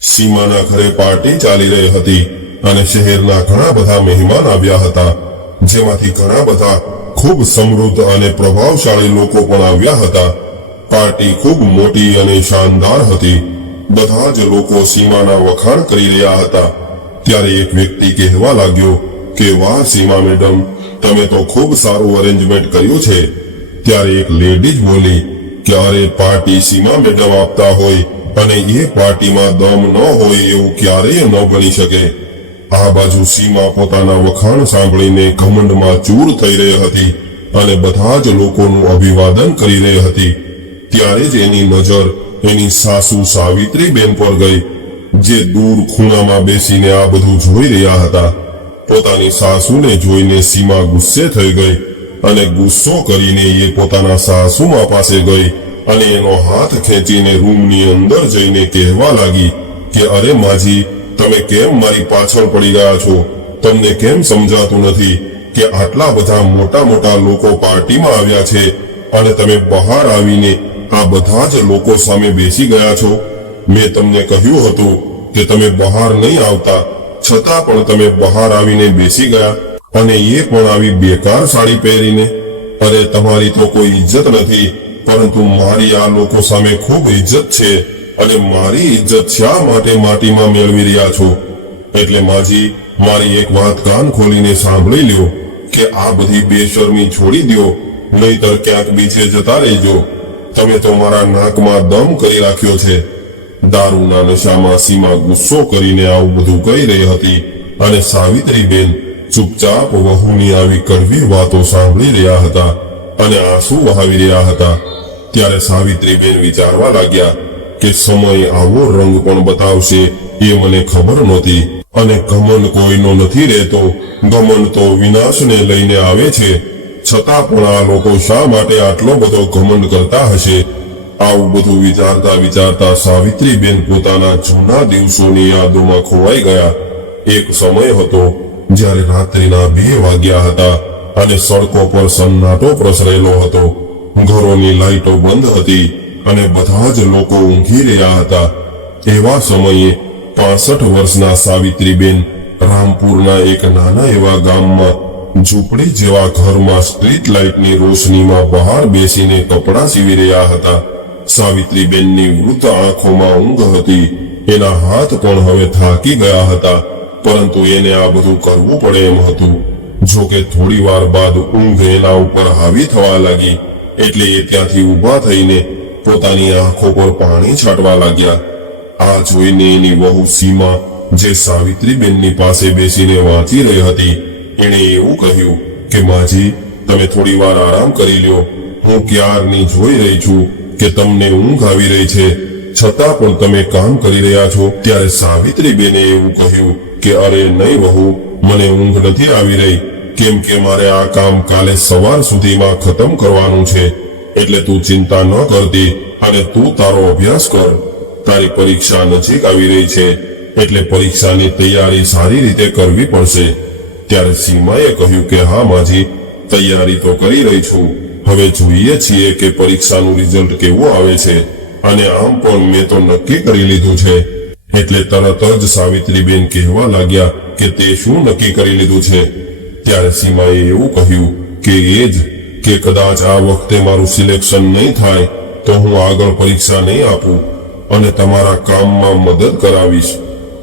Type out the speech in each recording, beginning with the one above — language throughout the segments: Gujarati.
સીમાના ઘરે પાર્ટી ચાલી રહી હતી અને શહેરના ઘણા બધા મહેમાન આવ્યા હતા, જેમાંથી ઘણા બધા ખૂબ સમૃદ્ધ અને પ્રભાવશાળી લોકો પણ આવ્યા હતા. પાર્ટી ખૂબ મોટી અને શાનદાર હતી. બધા જ લોકો સીમાના વખાણ કરી રહ્યા હતા. ત્યારે એક વ્યક્તિ કહેવા લાગ્યો કે વાહ સીમા મેડમ, તમે તો ખૂબ સારું અરેન્જમેન્ટ કર્યું છે. ત્યારે એક લેડીઝ બોલી કે અરે પાર્ટી સીમા મેડમ આપતા હોય અને એ પાર્ટીમાં દમ ન હોય એવું ક્યારેય ન બની શકે. આ બાજુ સીમા પોતાના વખાણ સાંભળીને ઘમંડમાં ચૂર થઈ રહી હતી અને બધા જ લોકોનું અભિવાદન કરી રહી હતી. ત્યારે જ એની નજર એની સાસુ સાવિત્રીબેન પર ગઈ, જે દૂર ખૂણામાં બેસીને આ બધું જોઈ રહ્યા હતા. પોતાની સાસુને જોઈને સીમા ગુસ્સે થઈ ગઈ અને ગુસ્સો કરીને એ પોતાના સાસુમા પાસે ગઈ અને એનો હાથ ખેંચીને રૂમની અંદર જઈને કહેવા લાગી કે અરે માજી, તમે કેમ મારી પાછળ પડી ગયા છો? તમને કેમ સમજાતું નથી કે આટલા બધા મોટા મોટા લોકો પાર્ટીમાં આવ્યા છે અને તમે બહાર આવીને આ બધા જ લોકો સામે બેસી ગયા છો? મેં તમને કહ્યું હતું કે તમે બહાર નહીં આવતા, છતાં પણ તમે બહાર આવીને બેસી ગયા, અને એ પણ આવી બેકાર સાડી પહેરીને. અરે તમારી તો કોઈ ઇજ્જત નથી, પરંતુ મારી આ લોકો સામે ખૂબ ઇજ્જત છે, અને મારી ઇજ્જત શા માટે માટીમાં મેળવી રહ્યા છો? એટલે માજી, મારી એક વાત કાન ખોલીને સાંભળી લ્યો કે આ બધી બેશરમી છોડી દો, નહીતર ક્યાંક બીજે જતા રહેજો. તમે તો મારા નાકમાં દમ કરી રાખ્યો છે. દારૂના નશામાં સીમા ગુસ્સો કરીને આવું બધું કહી રહી હતી અને સાવિત્રીબેન ચૂપચાપ વહુની આવી કડવી વાતો સાંભળી રહ્યા હતા અને આંસુ વહાવી રહ્યા હતા. ત્યારે સાવિત્રીબેન વિચારવા લાગ્યા કે સમય આવો રંગ પણ બતાવશે એ મને ખબર નહોતી, અને ઘમંડ કોઈનો નથી રહેતો. ઘમંડ તો વિનાશને લઈને આવે છે, છતાં પણ આ લોકો શા માટે આટલો બધો ઘમંડ કરતા હશે? આવું બધું વિચારતા વિચારતા સાવિત્રીબેન પોતાના જૂના દિવસોની યાદોમાં ખોવાઈ ગયા. એક સમય હતો જ્યારે રાત્રિના 2 વાગ્યા હતા અને સડકો પર સન્નાટો પ્રસરેલો હતો. ઘરોની લાઈટો બંધ હતી અને બધા જ લોકો ઊંઘી રહ્યા હતા. એવા સમયે 65 વર્ષના સાવિત્રીબેન રામપુરના એક નાના એવા ગામમાં ઝૂંપડી જેવા ઘરમાં સ્ટ્રીટ લાઇટની રોશનીમાં બહાર બેસીને કપડાં સીવી રહ્યા હતા. સાવિત્રીબેનની વૃદ્ધ આંખોમાં ઊંઘ હતી. એના હાથ પણ હવે થાકી ગયા હતા, પરંતુ એને આ બધું કરવું પડે એમ હતું. જોકે થોડી વાર બાદ ઊંઘ એના ઉપર હાવી થવા લાગી, એટલે એ ત્યાંથી ઊભા થઈને પોતાની આંખો પર પાણી છાંટવા લાગ્યા. આ જોઈને એની વહુ સીમા, જે સાવિત્રીબેનની પાસે બેસીને વાંચી રહી હતી, એણે એવું કહ્યું કે માજી, તમે થોડી વાર આરામ કરી લ્યો. હું ક્યારની જોઈ રહી છું કે તમને ઊંઘ આવી રહી છે, છતાં પણ તમે કામ કરી રહ્યા છો. ત્યારે સાવિત્રીબેને એવું કહ્યું કે અરે નહીં વહુ, મને ઊંઘ નથી આવી રહી, કેમ કે મારે આ કામ કાલે સવાર સુધીમાં ખતમ કરવાનું છે. એટલે તું ચિંતા ન કરતી અને તું તારો અભ્યાસ કર. તારી પરીક્ષા નજીક આવી રહી છે, એટલે પરીક્ષાની તૈયારી સારી રીતે કરવી પડશે. ત્યારે સીમાએ કહ્યું કે હા માજી, તૈયારી તો કરી રહી છું. હવે જોઈએ છીએ કે પરીક્ષાનું રિઝલ્ટ કેવું આવે છે, અને આમ પણ મેં તો નક્કી કરી લીધું છે. એટલે તરત જ સાવિત્રીબેન કહેવા લાગ્યા કે તે શું નક્કી કરી લીધું છે? ત્યારે સીમાએ એવું કહ્યું કે એ જ કે કદાચ આ વખતે મારું સિલેક્શન નહીં થાય તો હું આગળ પરીક્ષા નહીં આપું અને તમારા કામમાં મદદ કરાવીશ.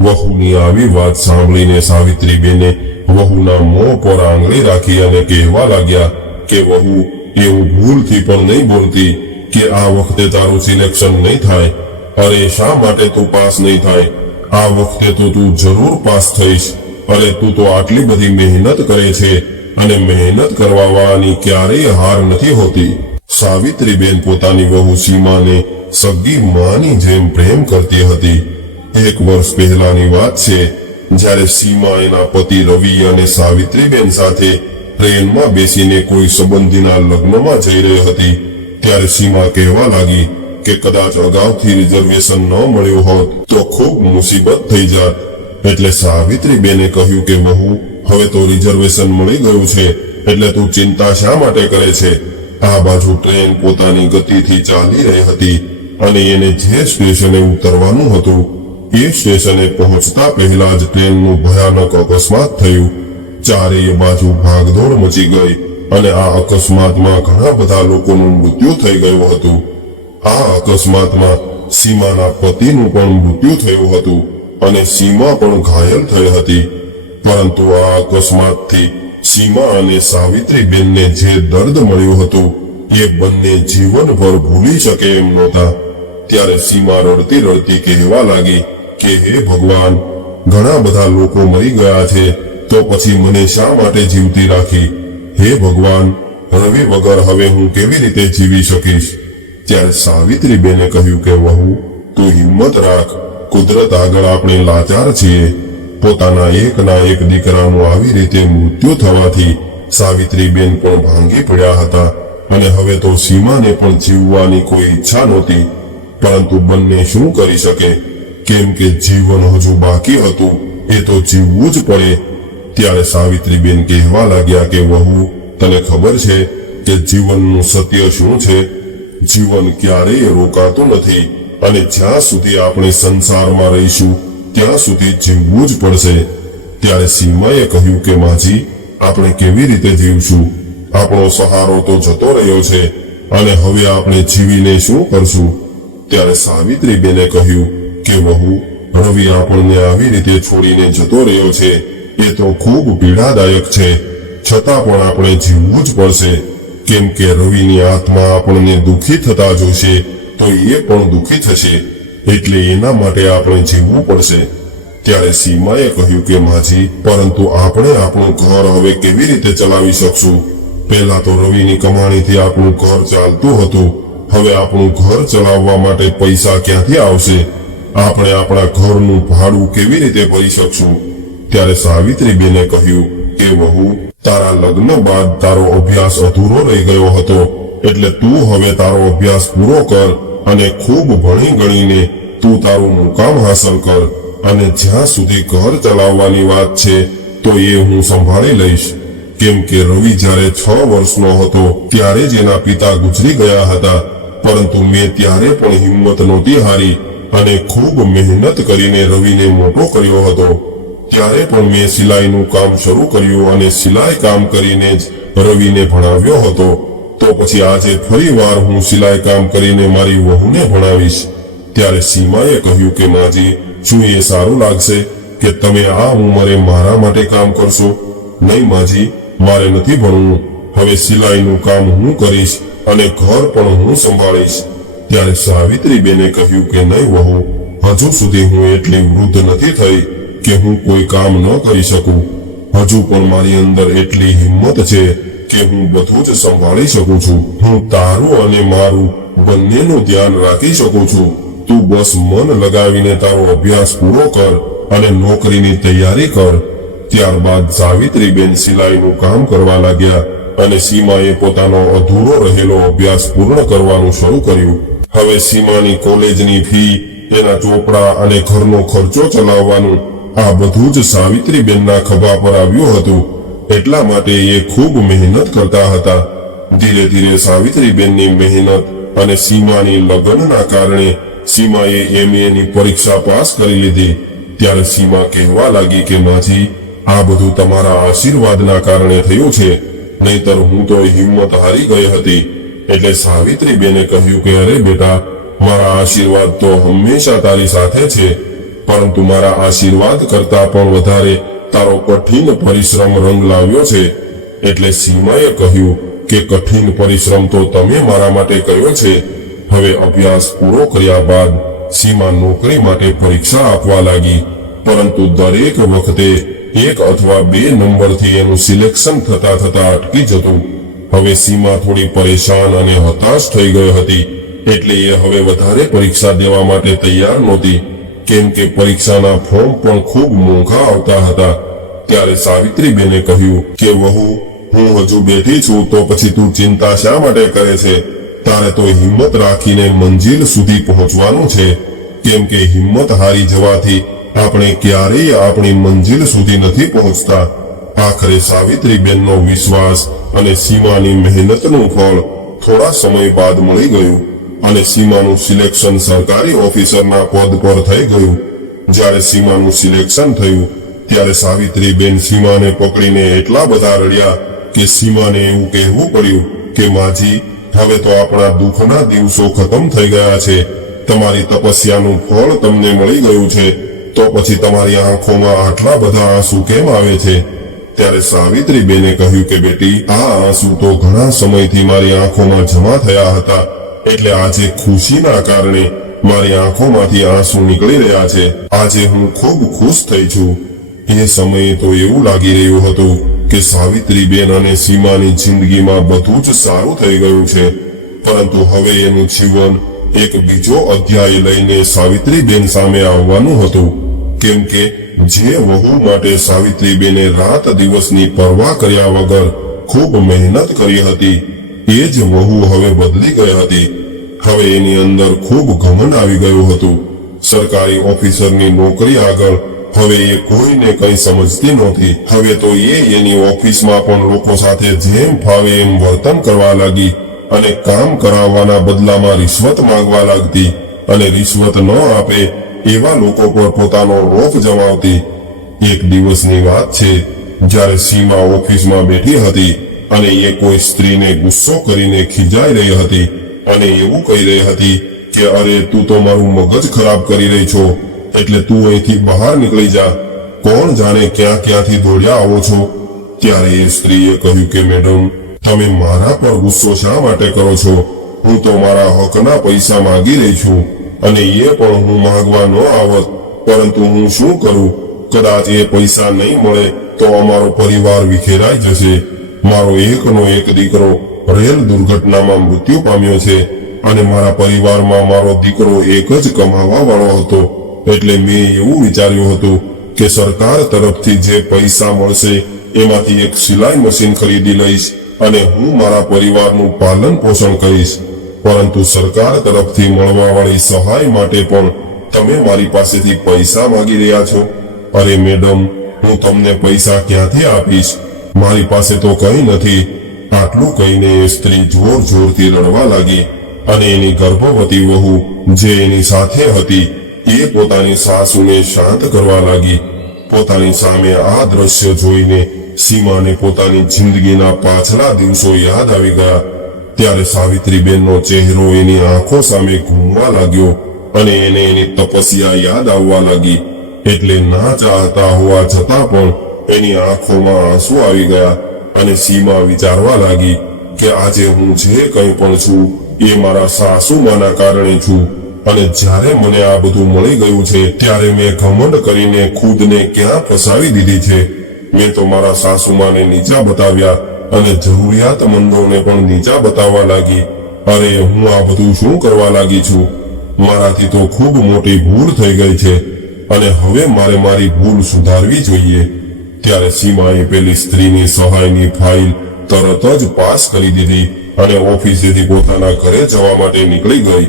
વહુની આવી વાત સાંભળીને સાવિત્રીબેને વહુના મોં પર આંગળી રાખી અને કહેવા લાગ્યા કે વહુ, એવું ભૂલથી પણ નહીં બોલતી કે આ વખતે તારું સિલેક્શન નહીં થાય. અરે શા માટે તું પાસ નહીં થાય? આ વખતે તો તું જરૂર પાસ થઈશ. અરે તું તો આટલી બધી મહેનત કરે છે, અને મહેનત કરવા વાળાની ક્યારેય હાર નથી હોતી. સાવિત્રીબેન પોતાની વહુ સીમાને સગી માની જેમ પ્રેમ કરતી હતી. 1 વર્ષ પહેલાની વાત છે, જ્યારે સીમા એના પતિ રવિ અને સાવિત્રીબેન સાથે ટ્રેનમાં બેસીને કોઈ સંબંધીના લગ્નમાં જઈ રહી હતી. ત્યારે સીમા કહેવા લાગી કે કદાચ અગાઉથી રિઝર્વેશન ન મળ્યું હોત તો ખૂબ મુસીબત થઈ જાત. એટલે સાવિત્રીબેને કહ્યું કે વહુ, હવે તો રિઝર્વેશન મળી ગયું છે, એટલે તું ચિંતા શા માટે કરે છે? આ બાજુ ટ્રેન પોતાની ગતિથી ચાલી રહી હતી અને એને જે સ્ટેશને ઉતરવાનું હતું એ સ્ટેશને પહોંચતા પહેલા જ ટ્રેનનું ભયાનક અકસ્માત થયું. ચારેય બાજુ ભાગદોડ મચી ગઈ અને આ અકસ્માતમાં ઘણા બધા લોકોનું મૃત્યુ થઈ ગયું હતું. આ અકસ્માતમાં સીમાના પતિનું પણ મૃત્યુ થયું હતું અને સીમા પણ ઘાયલ થઈ હતી. પરંતુ આ અકસ્માતથી સીમા અને સાવિત્રીબેનને જે દર્દ મળ્યું હતું એ બંને જીવનભર ભૂલી શકે એમ નહોતા. ત્યારે સીમા રડતી રડતી કહેવા લાગી કે હે ભગવાન, ઘણા બધા લોકો મરી ગયા છે, તો પછી મને શા માટે જીવતી રાખી? હે ભગવાન, રવિ વગર હવે હું કેવી રીતે જીવી શકીશ? ત્યારે સાવિત્રીબેને કહ્યું કે વહુ, તું હિંમત રાખ. કુદરત આગળ આપણે લાચાર છીએ. પોતાના એકના એક દીકરાનું આવી રીતે મૃત્યુ થવાથી સાવિત્રીબેન પણ ભાંગી પડ્યા હતા અને હવે તો સીમાને પણ જીવવાની કોઈ ઈચ્છા નહોતી. પરંતુ બંને શું કરી શકે, કેમ કે જીવન હજુ બાકી હતું, એ તો જીવવું જ પડે. ત્યારે સાવિત્રીબેન કહેવા લાગ્યા કે વહુ, તને ખબર છે કે જીવનનું સત્ય શું છે? જીવન ક્યારેય રોકાતું નથી અને જ્યાં સુધી આપણે સંસારમાં રહીશું ત્યાં સુધી જીવવું જ પડશે. ત્યારે સીમાએ કહ્યું કે માજી, આપણે કેવી રીતે જીવશું? આપણો સહારો તો જતો રહ્યો છે અને હવે આપણે જીવીને શું કરશું? ત્યારે સાવિત્રીબેને કહ્યું કે વહુ, રવિ આપણને આવી રીતે છોડીને જતો રહ્યો છે એ તો ખૂબ પીડાદાયક છે, છતાં પણ આપણે જીવવું જ પડશે. કેમ કે રવિની આત્મા આપણને દુઃખી થતા જોશે તો એ પણ દુઃખી થશે, એટલે એના માટે આપણે જીવવું પડશે. ત્યારે સીમાએ કહ્યું કે માજી, પરંતુ આપણે આપણું ઘર હવે કેવી રીતે ચલાવી શકશું? પહેલા તો રવિની કમાણીથી આપણું ઘર ચાલતું હતું, હવે આપણું ઘર ચલાવવા માટે પૈસા ક્યાંથી આવશે? આપણે આપણા ઘરનું ભાડું કેવી રીતે ભરી શકશું? ત્યારે સાવિત્રીબેને કહ્યું કે વહુ, તારા લગ્ન બાદ તારો અભ્યાસ અધૂરો રહી ગયો હતો, એટલે તું હવે તારો અભ્યાસ પૂરો કર અને ખૂબ ભણી ગણીને તું તારું મુકામ હાંસલ કર અને જ્યાં સુધી ઘર ચલાવવાની વાત છે તો એ હું સંભાળી લઈશ. કેમ કે રવિ જ્યારે 6 વર્ષનો હતો ત્યારે જ એના પિતા ગુજરી ગયા હતા, પરંતુ મેં ત્યારે પણ હિંમત નહોતી હારી અને ખૂબ મહેનત કરીને રવિને મોટો કર્યો હતો. ત્યારે પણ મેં સિલાઈનું કામ શરૂ કર્યું અને સિલાઈ કામ કરીને જ રવિને ભણાવ્યો હતો. તો પછી આજે ફરીવાર હું સિલાઈ કામ કરીને મારી વહુને ભણાવીશ. ત્યારે સીમાએ કહ્યું કે માજી, શું એ સારું લાગશે કે તમે આ ઉંમરે મારા માટે કામ કરશો? નહીં માજી, મારે નથી ભણવું. હવે સિલાઈનું કામ હું કરીશ અને ઘર પણ હું સંભાળીશ. ત્યારે સાવિત્રીબેને કહ્યું કે નહીં વહુ, હજુ સુધી હું એટલી વૃદ્ધ નથી થઈ કે હું કોઈ કામ ન કરી શકું. હજુ પણ મારી અંદર એટલી હિંમત છે કે હું બધું જ સંભાળી શકું છું. હું તારું અને મારું બંનેનું ધ્યાન રાખી શકું છું. તું બસ મન લગાવીને તારો અભ્યાસ પૂરો કર અને નોકરીની તૈયારી કર. ત્યારબાદ સાવિત્રીબેન સિલાઈનું કામ કરવા લાગ્યા અને સીમાએ પોતાનો અધૂરો રહેલો અભ્યાસ પૂર્ણ કરવાનું શરૂ કર્યું. હવે સીમાની કોલેજની ફી, એના ચોપડા અને ઘરનો ખર્ચો ચલાવવાનું આ બધું જ સાવિત્રીબેનના ખભા પર આવ્યું હતું. એટલા માટે એ ખૂબ મહેનત કરતા હતા. ધીરે ધીરે સાવિત્રીબેનની મહેનત અને સીમાની લગ્નના કારણે સીમાએ MA ની પરીક્ષા પાસ કરી લીધી. ત્યારે સીમા કહેવા લાગી કે માજી, આ બધું તમારા આશીર્વાદના કારણે થયું છે, નહીતર હું તો હિંમત હારી ગઈ હતી. એટલે સાવિત્રીબેને કહ્યું કે અરે બેટા, મારા આશીર્વાદ તો હંમેશા તારી સાથે છે, પરંતુ મારા આશીર્વાદ કરતા પણ વધારે તારો કઠિન પરિશ્રમ રંગ લાવ્યો છે. એટલે સીમાએ કહ્યું કે કઠિન પરિશ્રમ તો તમે મારા માટે કર્યો છે. હવે અભ્યાસ પૂરો કર્યા બાદ સીમા નોકરી માટે પરીક્ષા આપવા લાગી, પરંતુ દરેક વખતે 1 અથવા 2 નંબરથી એનું સિલેક્શન થતા અટકી જતું. હવે સીમા થોડી પરેશાન અને હતાશ થઈ ગઈ હતી, એટલે એ હવે વધારે પરીક્ષા દેવા માટે તૈયાર નહોતી, કેમ કે પરીક્ષાના ફોર્મ પણ ખૂબ મોંઘા આવતા હતા. ત્યારે સાવિત્રીબેને કહ્યું કે વહુ, હું હજુ બેઠી છું તો પછી તું ચિંતા શા માટે કરે છે? તારે તો હિંમત રાખીને મંજિલ સુધી પહોંચવાનું છે. કેમ કે હિંમત હારી જવાથી આપણે ક્યારેય આપણી મંજિલ સુધી નથી પહોંચતા. આખરે સાવિત્રીબેનનો વિશ્વાસ અને સીમાની મહેનતનું ફળ થોડા સમય બાદ મળી ગયું અને સીમાનું સિલેક્શન સરકારી ઓફિસરના પદ પર થઈ ગયું. જ્યારે સીમાનું સિલેક્શન થયું ત્યારે સાવિત્રીબેન સીમાને પકડીને એટલા બધા રડ્યા કે સીમાને એવું કહેવું પડ્યું કે માજી, હવે તો આપણા દુઃખના દિવસો ખતમ થઈ ગયા છે, તમારી તપસ્યાનું ફળ તમને મળી ગયું છે, તો પછી તમારી આંખોમાં આટલા બધા આંસુ કેમ આવે છે? ત્યારે સાવિત્રીબેને કહ્યું કે બેટી, આ આંસુ તો ઘણા સમયથી મારી આંખોમાં જમા થયા હતા, એટલે આજે ખુશીના કારણે મારી આંખોમાંથી આંસુ નીકળી રહ્યા છે. આજે હું ખૂબ ખુશ થઈ છું. એ સમયે તો એવું લાગી રહ્યું હતું કે સાવિત્રીબેન અને સીમાની જિંદગીમાં બધું જ સારું થઈ ગયું છે, પરંતુ હવે એનું જીવન એક બીજો અધ્યાય લઈને સાવિત્રીબેન સામે આવવાનું હતું. કેમ કે જે વહુ માટે સાવિત્રીબેને રાત દિવસની પરવા કર્યા વગર ખૂબ મહેનત કરી હતી, એ જ વહુ હવે બદલી ગઈ હતી. હવે એની અંદર ખૂબ ઘમંડ આવી ગયું હતું. સરકારી ઓફિસરની નોકરી આગળ હવે એ કોઈને કંઈ સમજતી નહોતી. હવે તો એની ઓફિસમાં પણ લોકો સાથે જેમ ફાવે એમ વર્તન કરવા લાગી અને કામ કરાવવાના બદલામાં રિશ્વત માંગવા લાગતી અને રિશ્વત ન આપે એવા લોકો પર પોતાનો રોફ જમાવતી. એક દિવસની વાત છે, જ્યારે સીમા ઓફિસમાં બેઠી હતી અને એ કોઈ સ્ત્રીને ગુસ્સો કરીને ખીજાઈ રહી હતી અને એવું કહી રહી હતી કે અરે, તું તો મારું મગજ ખરાબ કરી રહી છો, એટલે તું અહીંથી બહાર નીકળી જા, કોણ જાણે ક્યાંથી દોડ્યા આવો છો. ત્યારે એ સ્ત્રીએ કહ્યું કે મેડમ, તમે મારા પર ગુસ્સો શા માટે કરો છો? હું તો મારા હકના પૈસા માંગી રહી છું, અને એ પણ હું માંગવા ન આવત, પરંતુ હું શું કરું? કદાચ એ પૈસા નહીં મળે તો અમારો પરિવાર વિખેરાઈ જશે. મારો એકનો એક દીકરો રેલ દુર્ઘટનામાં મૃત્યુ પામ્યો છે અને મારા પરિવારમાં મારો દીકરો એક જ કમાવા વાળો હતો, એટલે મેં એવું વિચાર્યું હતું કે સરકાર તરફથી જે પૈસા મળશે એમાંથી એક સિલાઈ મશીન ખરીદી લઈશ અને હું મારા પરિવારનું પાલન પોષણ કરીશ. પરંતુ સરકાર તરફથી મળવાવાળી સહાય માટે પણ તમે મારી પાસેથી પૈસા માંગી રહ્યા છો. અરે મેડમ, હું તમને પૈસા ક્યાંથી આપીશ? મારી પાસે તો કંઈ નથી. આટલું કહીને એ સ્ત્રી જોરથી રડવા લાગી અને એની ગર્ભવતી વહુ જે એની સાથે હતી એ પોતાની સાસુને શાંત કરવા લાગી. પોતાની સામે આ દ્રશ્ય જોઈને સીમાને પોતાની જિંદગીના પાછલા દિવસો યાદ આવી ગયા. ત્યારે સાવિત્રીબેનનો ચહેરો એની આંખો સામે ઘૂમવા લાગ્યો અને એને એની તપસ્યા યાદ આવવા લાગી. એટલે ના ચાહતા હોવા છતાં પણ એની આંખોમાં આંસુ આવી ગયા અને સીમા વિચારવા લાગી કે આજે હું જે કંઈ પણ છું એ મારા સાસુમાના કારણે છું, અને જ્યારે મને આ બધું મળી ગયું છે ત્યારે મેં ઘમંડ કરીને ખુદને ક્યાં ફસાવી દીધી છે. મેં તો મારા સાસુમાને નીચા બતાવ્યા અને જરૂરિયાતમંદોને પણ નીચા બતાવવા લાગી. અરે, હું આ બધું શું કરવા લાગી છું? મારાથી તો ખૂબ મોટી ભૂલ થઈ ગઈ છે અને હવે મારે મારી ભૂલ સુધારવી જોઈએ. ત્યારે સીમાએ પેલી સ્ત્રીની સહાયની ફાઇલ તરત જ પાસ કરી દીધી અને ઓફિસેથી પોતાના ઘરે જવા માટે નીકળી ગઈ.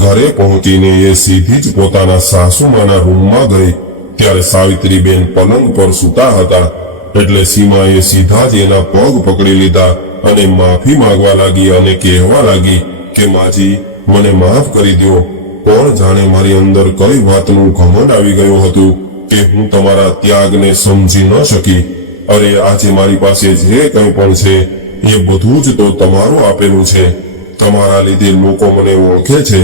ઘરે પહોંચીને એ સીધી જ પોતાના સાસુમાના રૂમમાં ગઈ. ત્યારે સાવિત્રીબેન પલંગ પર સૂતા હતા, એટલે સીમાએ સીધા જ એના પગ પકડી લીધા અને માફી માંગવા લાગી અને કહેવા લાગી કે માજી, મને માફ કરી દો. કોણ જાણે મારી અંદર કઈ વાતનું ઘમંડ આવી ગયું હતું કે હું તમારા ત્યાગને સમજી ન શકી. અરે, આજે મારી પાસે જે કંઈ પણ છે એ બધું જ તો તમારું આપેલું છે. તમારા લીધે લોકો મને ઓળખે છે,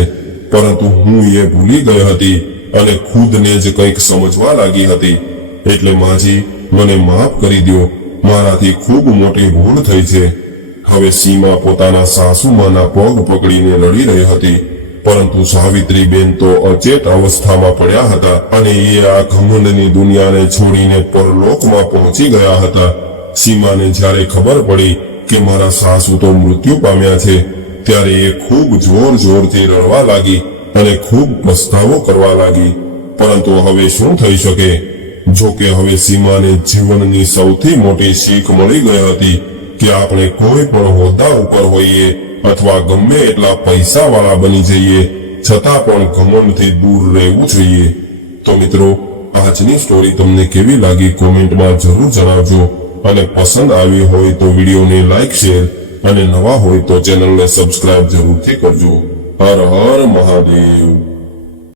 પરંતુ હું એ ભૂલી ગઈ હતી અને ખુદને જ કંઈક સમજવા લાગી હતી. એટલે માજી, મને માફ કરી દો, મારાથી ખૂબ મોટી ભૂલ થઈ છે. હવે સીમા પોતાના સાસુમાના પગ પકડીને રડી રહી હતી, પરંતુ સાવિત્રીબેન તો અચેત અવસ્થામાં પડ્યા હતા અને એ આ ઘમંડની દુનિયાને છોડીને પરલોકમાં પહોંચી ગયા હતા. સીમાને જ્યારે ખબર પડી કે મારા સાસુ તો મૃત્યુ પામ્યા છે, ત્યારે એ ખૂબ જોરથી રડવા લાગી અને ખૂબ પસ્તાવો કરવા લાગી. પરંતુ હવે શું થઈ શકે? જો કે હવે સીમાને જીવનની સૌથી મોટી શીખ મળી ગઈ હતી કે આપણે કોઈ પણ હોદ્દા ઉપર હોઈએ અથવા ગમે એટલા પૈસાવાળા બની જઈએ, છતાં પણ ઘમંડથી દૂર રહેવું જોઈએ. તો મિત્રો, આજની સ્ટોરી તમને કેવી લાગી કોમેન્ટમાં જરૂર જણાવજો, અને પસંદ આવી હોય તો વિડીયોને લાઈક, શેર અને નવા હોય તો ચેનલને સબસ્ક્રાઇબ જરૂરથી કરજો. હર હર મહાદેવ.